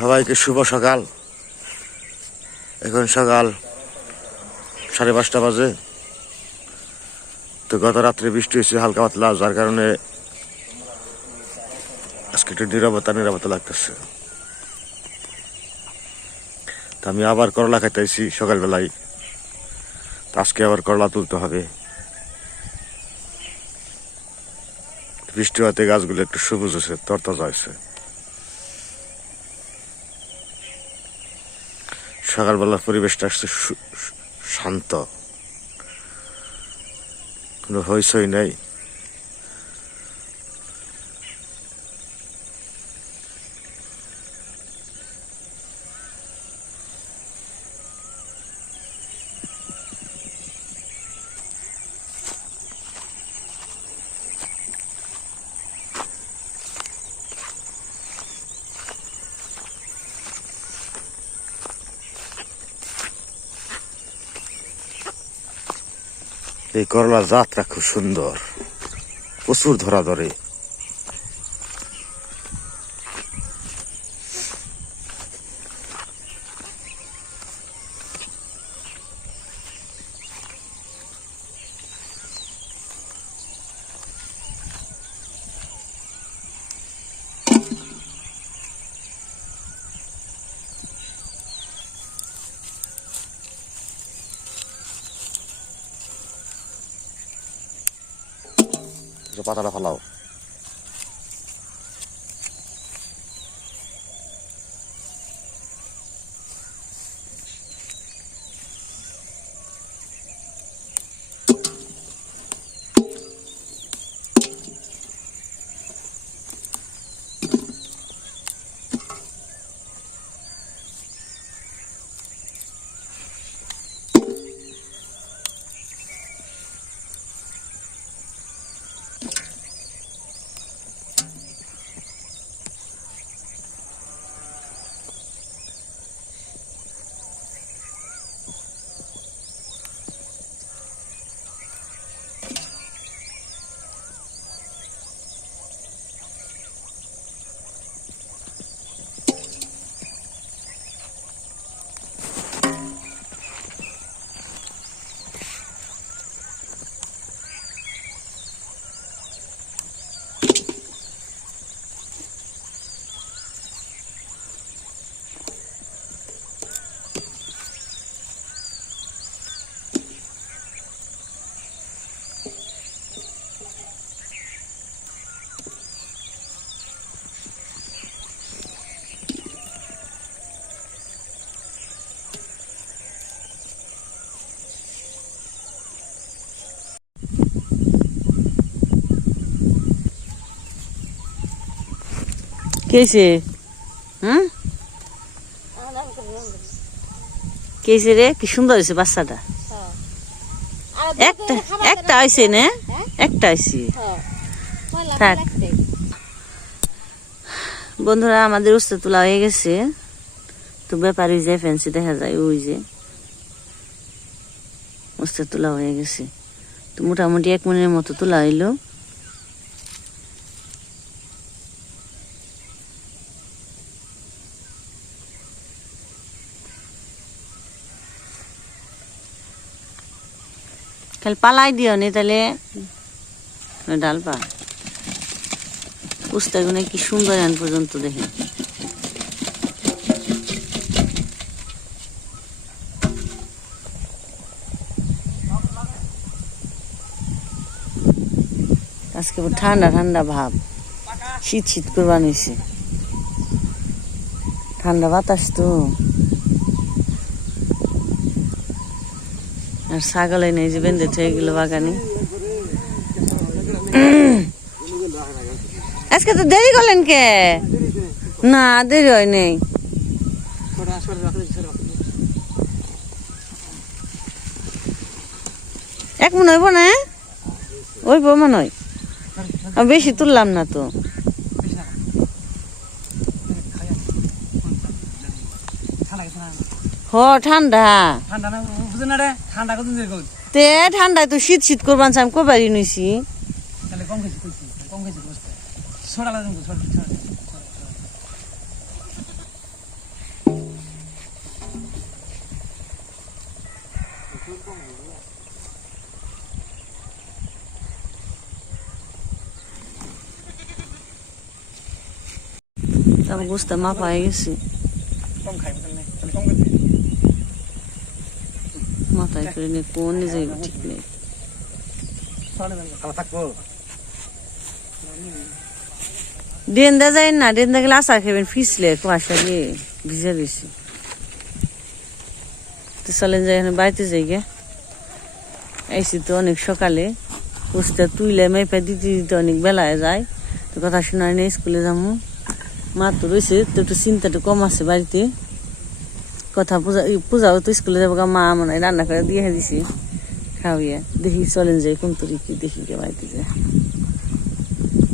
সবাইকে শুভ সকাল। এখন সকাল সাড়ে পাঁচটা বাজে। তো গত রাত্রে বৃষ্টি হয়েছে হালকা পাতলা, যার কারণে আজকে একটু নিরাপত্তা নিরাপত্তা লাগতেছে। তো আমি আবার করলা খাইতেছি সকালবেলায়। তো আজকে আবার করলা তুলতে হবে। বৃষ্টি হতে গাছগুলো একটু সবুজ হয়েছে, তরতাজা হয়েছে। সকালবেলার পরিবেশটা আসছে শান্ত। কোনো হইসই নেই। এই করলা জাতটা খুব সুন্দর। প্রচুর ধরা ধরে পাতাটা ফালাও কেছে হ্যাঁ কেছে রে? কি সুন্দর হয়েছে বাচ্চাটা। একটা একটা হয়েছে না? একটা হয়েছে থাক। বন্ধুরা, আমাদের উস্তে তোলা হয়ে গেছে। তো ব্যাপারী যে ফ্যান্সি দেখা যায়, ওই যে উস্তে তোলা হয়ে গেছে। তো মোটামুটি এক মিনিটের মতো তোলা হইল। খালি পালাই দিও নি তাহলে। ডাল পা। পুস্তাগুনে কি সুন্দর এখন পর্যন্ত দেখে আজকে ঠান্ডা ঠান্ডা ভাব। শীত শীত করবার নিছে ঠান্ডা বাতাস তো। আর ছাগল নেই যে বেঁধে থেকে গেল বাগানে। আজকে তো দেরি করলেন কে? না, দেরি হয় নেই এক মনে হইব না ওইব মনে হয়। বেশি তুললাম না তো। হ ঠান্ডা। ঠান্ডা না বুঝেন না রে ঠান্ডা কত দিন তে ঠান্ডায় তো শীত শীত করবান আমি কবারই নইছি। বুঝতে ছড়া লাগেন তো মাথায় করে নিয়ে কোন যাই ঠিক নেই। ডেন্দা যায় না ডেন্দা গেলে আশা খাবেন ফিসলে কুয়াশা দিয়ে ভিজে দিছি। তো চলেন যাই এখন বাড়িতে যাই গে। আইসি তো অনেক সকালে। উস্তে তুইলে মেপে দিতে দিতে অনেক বেলায় যায়। তো কথা শোনায় নেই স্কুলে যাব মা তো রয়েছে তো একটু চিন্তাটা কম আছে বাড়িতে। কথা, পূজা পূজাও তো স্কুলে যাব মা মনে হয় রান্না করে দিয়ে দিছি। খাওয়াইয়া, দেখি চলেন যাই, কোন তরিকে দেখি কে বাড়িতে যায়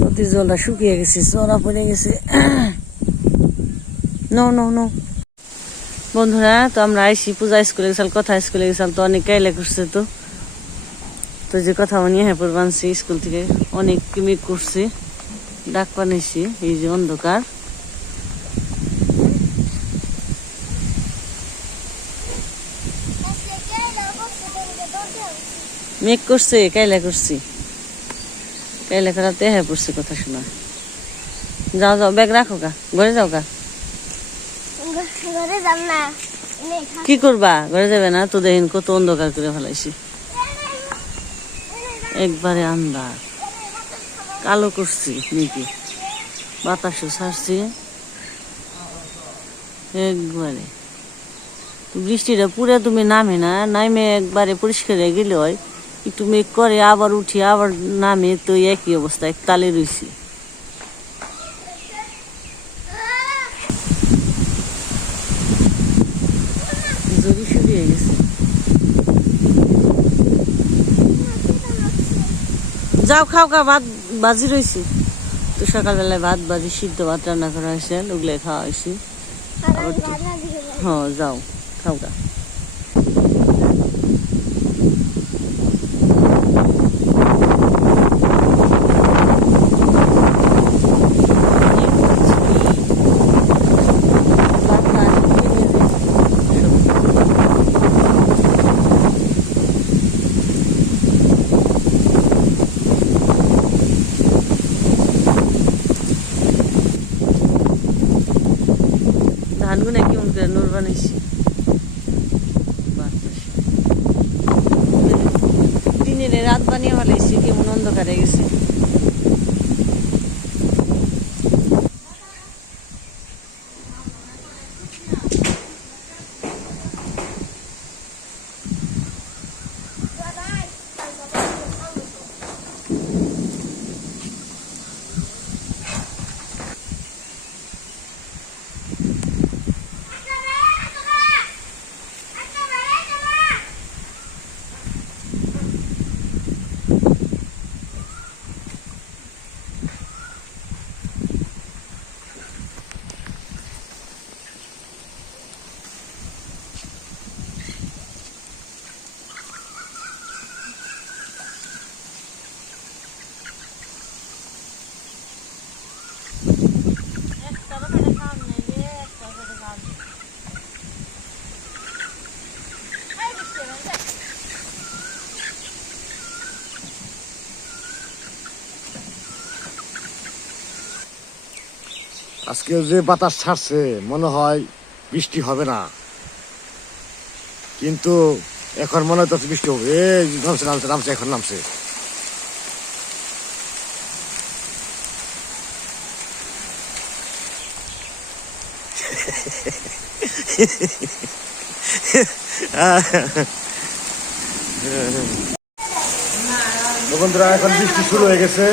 নদীর জলটা শুকিয়ে গেছে চড়া পড়ে গেছে। নো নো নো বন্ধুরা, তো আমরা আইসি পূজা স্কুলে গেছাল, কথা স্কুলে গেছাল, তো অনেক কাইলে করছে তো। তো যে কথা নিয়ে হ্যাঁ বানছি, স্কুল থেকে অনেক কিমিক করছে, ডাক পানিছি এই যে অন্ধকার। মেঘ করছে কাইলা করছি। কাইলা করাতে হ্যাঁ পড়ছে কথা শোনা। যাও যাও ব্যাগ রাখো গা ঘরে যাও গা। কি করবা? ঘরে যাবে না তো দেখেন কত অন্ধকার করে ফেলাইছি। একবারে আন্দার কালো করছি নাকি বাতাসও ছাড়ছি। একবারে। বৃষ্টিটা পুরে তুমি নামে না নামে একবারে পরিষ্কার হয়ে গেলে হয়। একটু মেঘ করে আবার উঠি আবার নামে তো একই অবস্থা এক তালে রয়েছি গেছে। যাও খাও খা ভাত বাজি রয়েছে তো সকালবেলায় ভাত বাজি সিদ্ধ ভাত রান্না করা হয়েছে ওগুলো খাওয়া হয়েছে। হ্যাঁ যাও খাও গা। আজকে যে বাতাস ছাড়ছে, মনে হয় বৃষ্টি হবে না। কিন্তু এখন মনে হচ্ছে বৃষ্টি হবে। এই নামছে নামছে নামছে, এখন নামছে। বন্ধুরা, এখন বৃষ্টি শুরু হয়ে গেছে।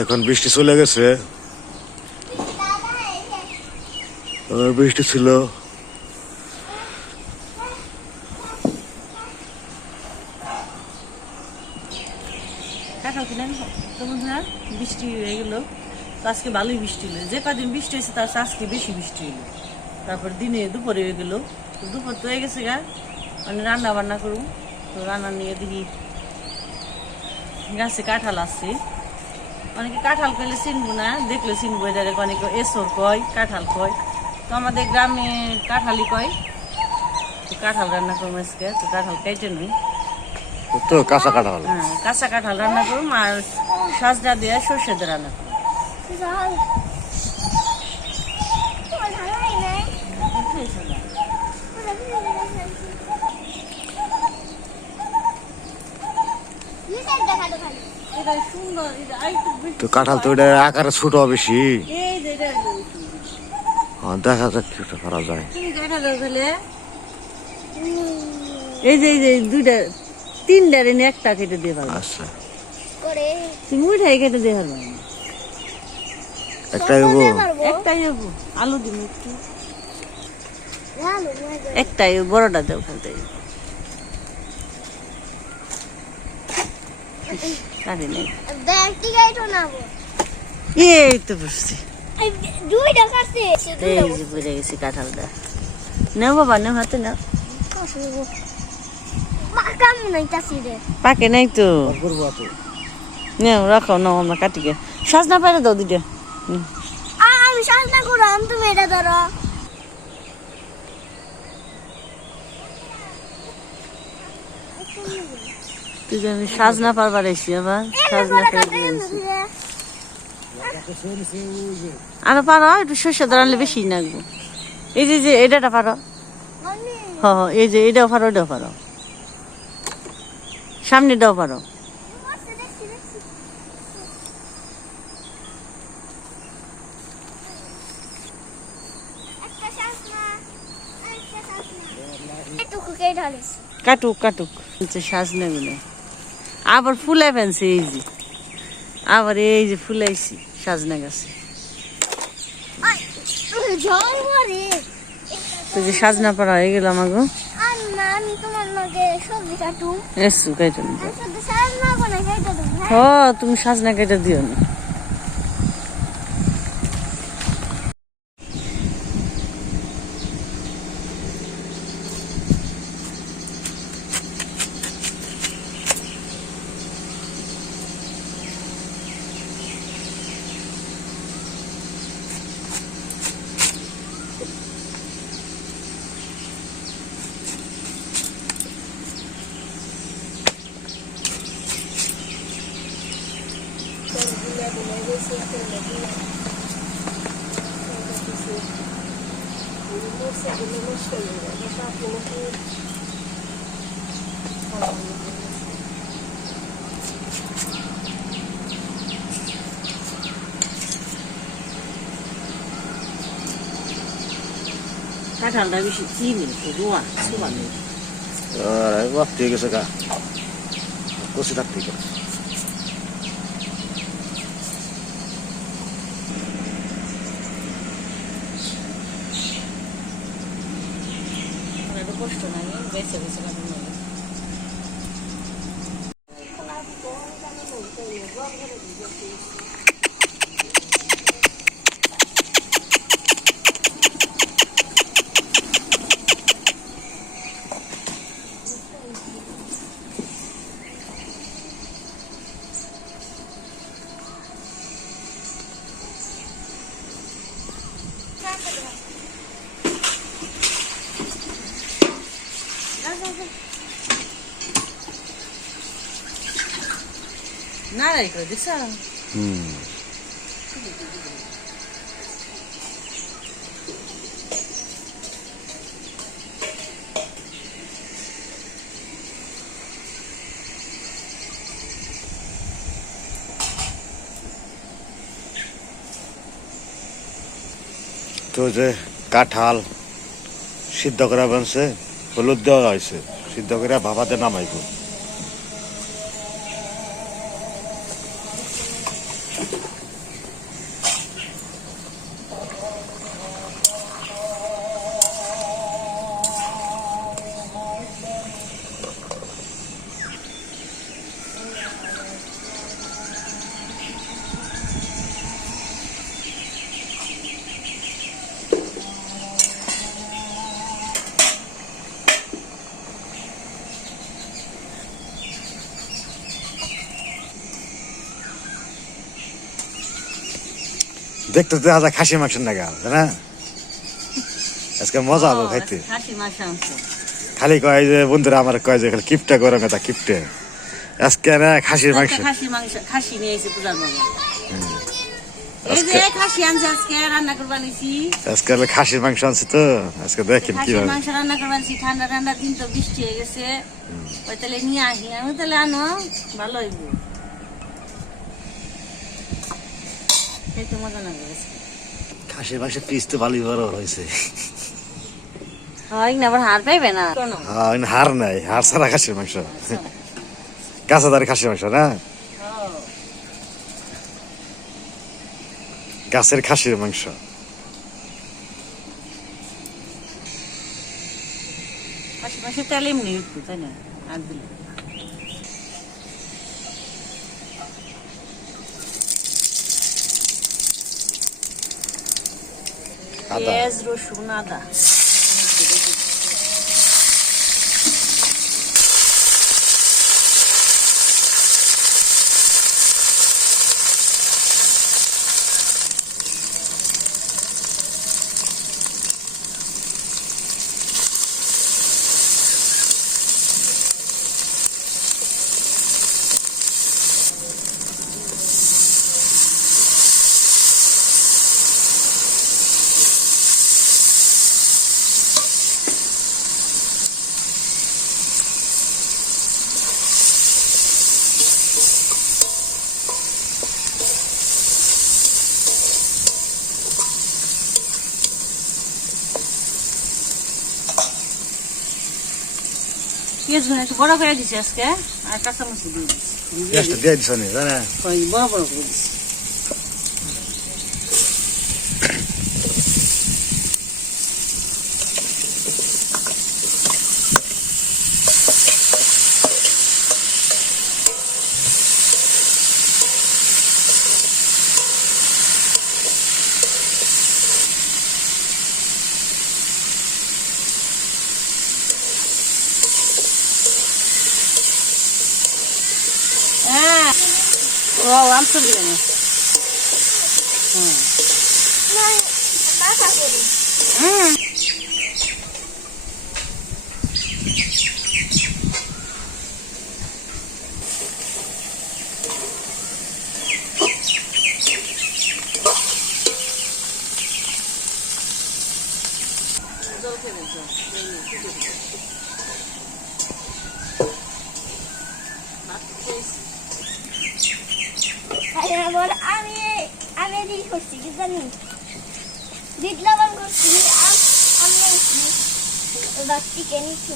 এখন বৃষ্টি চলে গেছে। বৃষ্টি ছিল। কাঁঠাল কিনে তো বৃষ্টি হয়ে গেল। আজকে ভালোই বৃষ্টি হলো। যে কদিন বৃষ্টি হয়েছে, তার আজকে বেশি বৃষ্টি হলো। তারপর দিনে দুপুরে হয়ে গেল। দুপুর তো হয়ে গেছে গা। মানে রান্না বান্না করুন তো রান্না নিয়ে দেখি গাছে কাঁঠাল আছে। অনেকে কাঁঠাল কইলে চিনবো না দেখলে চিনবো এটা অনেকে এসর কয় কাঁঠাল কয়। তো আমাদের গ্রামে কাঁঠালি কয়। তো কাঁঠাল রান্না করব আজকে তো কাঁঠাল কেটে নই। তো কাঁচা কাঁঠাল। হ্যাঁ কাঁচা কাঁঠাল রান্না করুম আর সাজনা দিয়ে সর্ষে দিয়ে রান্না করুম দেখা তো কাঁঠাল তো এটা আকারে ছোট বেশি। এই যে হ্যাঁ, দেখা যাক কি একটা করা যায়। এই যে এই যে দুইটা তিনটা রেনে একটা কেটে দিয়ে পারব আচ্ছা। করে। তুমি উঠাই কেটে দিয়ে পারব একটাই হব? পারব? একটাই হব। আলু দিব একটু। একটাই বড়টা দেও খালতে। কাটি নেই। ব্যাগটি গাইটো নাবো এই তো বুঝছি এই দুইটা কাটছে এই যে বুঝে গেছি কাঁঠালটা। নেও বাবা নেও হাতে নাও। পাকাম নাই তাসি রে পাকে নাই তো। নেও রাখো নাও আমরা কাটি গে সাজনা পাইলে দাও হুম। আমি সাজনা করলাম তুমি এটা ধরো। তুই জানি সাজনা পারবার এসি আবার সাজনা আর পারো একটু শস্য দাঁড়ালে বেশি নাগবো এই যে যে এটাটা পারো হ এই যে এটাও পারো এটাও পারো সামনেটাও পারো একটু কে ঢালিস কাটুক কাটুক হচ্ছে সাজনা গুলো আবার ফুলাই ফেলছে এই যে। আবার এই যে ফুলাইছি সাজনা গাছে। তো যে সাজনা পাড়া হয়ে গেল আমাকে তুমি না কেটে দিও লগে না বেশি চিনি ঠিক আছে গা কষি থাকতে কষ্ট নাই বেঁচে বেছে তো যে কাঁঠাল সিদ্ধ করা বানছে হলুদ দেওয়া হয়েছে সিদ্ধ করে ভাবাতে নামাইব দেখতে দেখা যায় খাসি মাংস নাগা তাই না? আজকে মজা হবে খাইতে। মাংস। খালি কয় যে বন্ধুরা আমার কয় যে খালি কিপটা গরম কথা কিপটে। আজকে না খাসির মাংস। আজকে খাসি মাংস খাসি নিয়ে এসে পূজার বাবা। খাসির মাংস আনছি তো আজকে দেখেন খাসির কীভাবে। মাংস রান্না করবা নিছি ঠান্ডা ঠান্ডা দিন তো বৃষ্টি হয়ে গেছে। ওই তাহলে নিয়ে আসি আমি তাহলে আনো ভালো হইব। খেতে মজা আজকে। খাসির মাংস পিস তো ভালোই বড় হয়েছে হয় না আবার হার পাইবে না? হ্যাঁ হার নাই হার ছাড়া খাসির মাংস। কাঁচাদারি খাসির মাংস না? গাছের খাসির মাংস। খাসি মাংস তেল এমনি একটু তাই না? আর দিলে। nada পেঁয়াজ রসুন আদা পেঁয়াজগুলো একটু বড় করে দিছি আজকে আর কাঁচামরিচ দিয়ে দিছি পেঁয়াজটা দিয়ে দিছ নি জানা ওই বড় বড় করে দিছি হ্যাঁ ও আমসুর দিবেন হুম নয় মাথা করি হুম।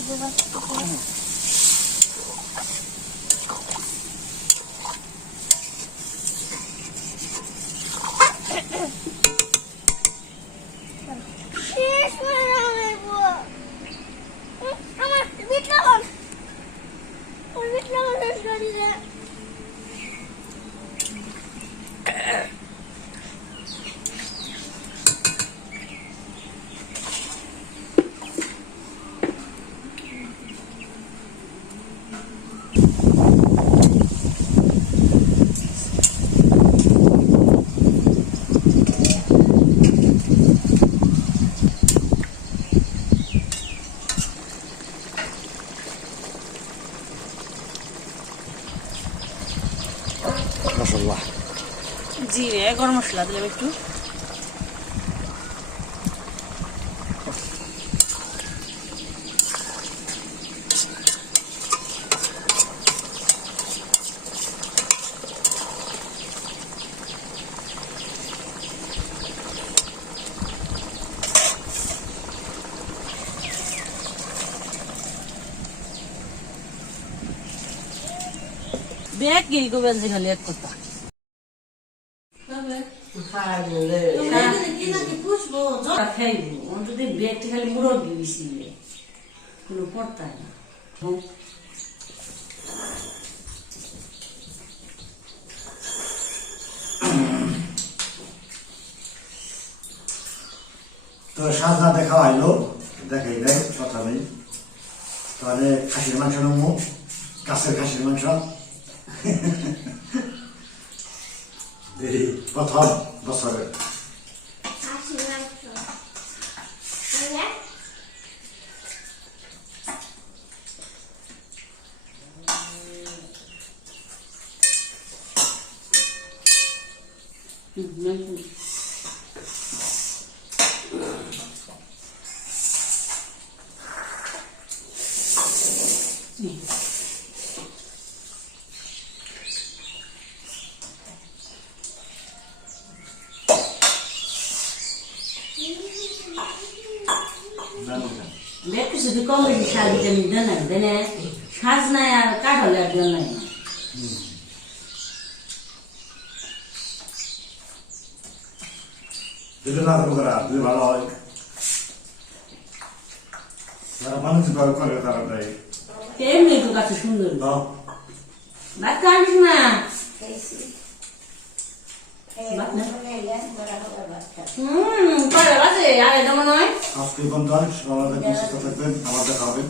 가져가. মাসাল্লাহ জিরে গরম মশলা দিলাম একটু। ব্যাগ গিরি করবেন যে খালি এক কথা। পড়তায় না তো সাজনা দেখা হইল দেখাই দেয় কথা নেই তাহলে খাসির মাংস নমু কাছের খাসির মাংস। প্রথম বছরে দেখতে শুধু কম বেশি সার ভিটামিন দেন না দেনে সাজ নাই আর কাঠলে আর দেন নাই ভালো হয়। যারা মানুষ ভালো করে তারা দেয় এমনি তো কাছে সুন্দর। না হুম কয়টা বাজে আড়াইটা মনে হয় আজকে পর্যন্ত সবাই সুস্থ থাকবেন আমাদের খাবেন